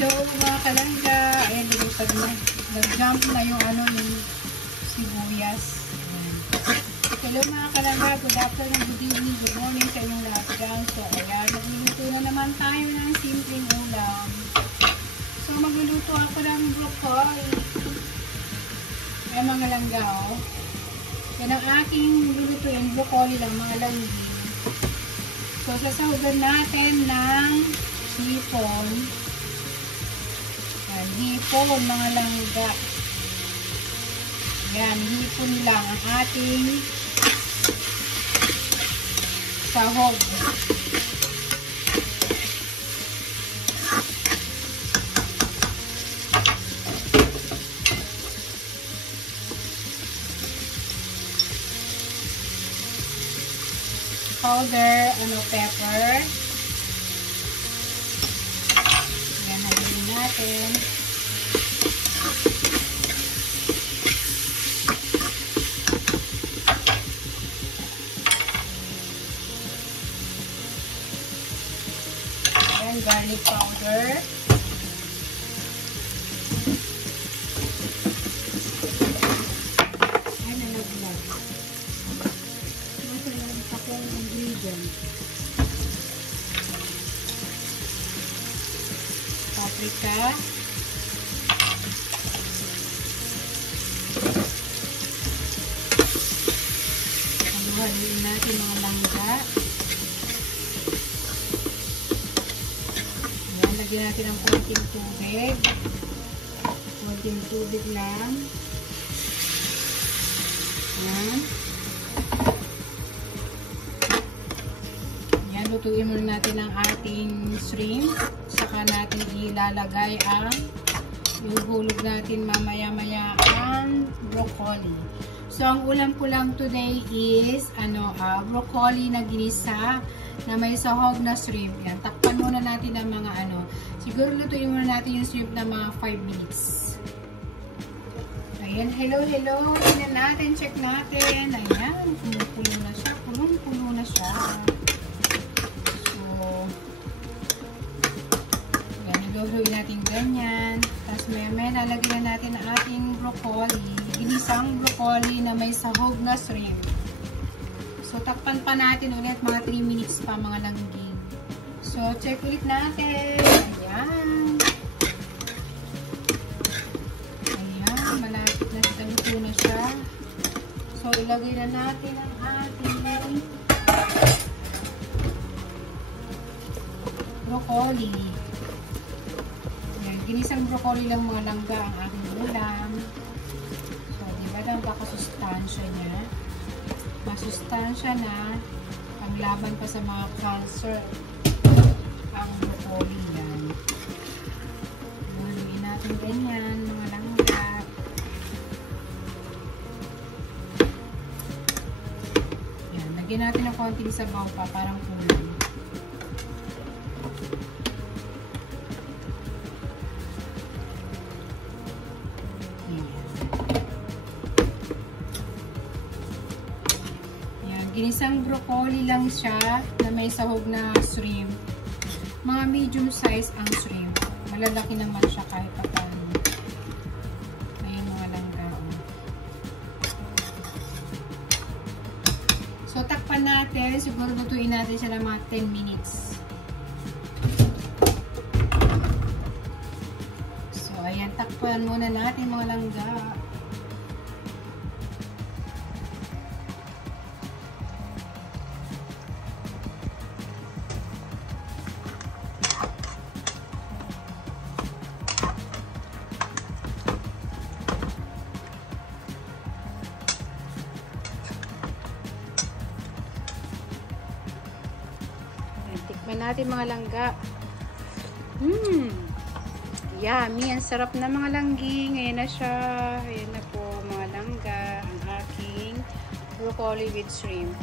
Hello mga kalangga. Ayan, nag-jump na yung yung sibuyas. Hello mga kalangga. Good afternoon, good evening, good morning sa inyong lahat dyan. So ayan, magluluto na naman tayo ng simpleng ulam. So magluluto ako ng broccoli. Ayan mga kalangga, oh. Yan ang aking lulutuin, broccoli lang, mga langgi. So sasahugan natin ng hipon. Yan, hipon, mga langga. Yan, hipon lang ang ating sahog. Powder, pepper. Yan, haluin natin. Yan, garlic powder. Yan, nalaglag. Paprika. Haluin natin mga langga. Ayan, lagyan natin ng konting tubig. Konting tubig lang. Ayan. Lutuin muna natin ang ating shrimp. Saka natin ilalagay ang ihulog natin mamaya-maya ang broccoli. So, ang ulam ko lang today is broccoli na ginisa na may sahog na shrimp. Yan. Takpan muna natin ang mga siguro lutuin muna natin yung shrimp na mga 5 minutes. Ayan. Hello. Tingnan natin. Check natin. Ayan. Punong-puno na siya. Punong-puno na siya. Lulutuin natin ganyan. Tapos may lalagyan na natin ang ating broccoli. Ginisang broccoli na may sahog na shrimp. So, takpan pa natin ulit mga 3 minutes pa mga langgin. So, check ulit natin. Ayan. Ayan. Malapit na siya. Luto na siya. So, ilagay na natin ang ating broccoli. Ginisang broccoli lang mga langga ang aking ulam. So, diba lang kakasustansya niya? Masustansya na panglaban pa sa mga cancer ang broccoli yan. Haluin natin ganyan mga langga. Yan, lagyan natin ng konting sabaw pa parang kulang. Ginisang broccoli lang siya na may sahog na shrimp. Mga medium size ang shrimp. Malalaki naman siya kahit paano. Ayan mga langga. So, takpan natin. Siguro lutuin natin siya ng mga 10 minutes. So, ayan. Takpan muna natin mga langga. Tikman natin mga langga. Yummy. Ang sarap na mga langgi. Ngayon na siya. Ayan na po mga langga. Ang aking broccoli with shrimp.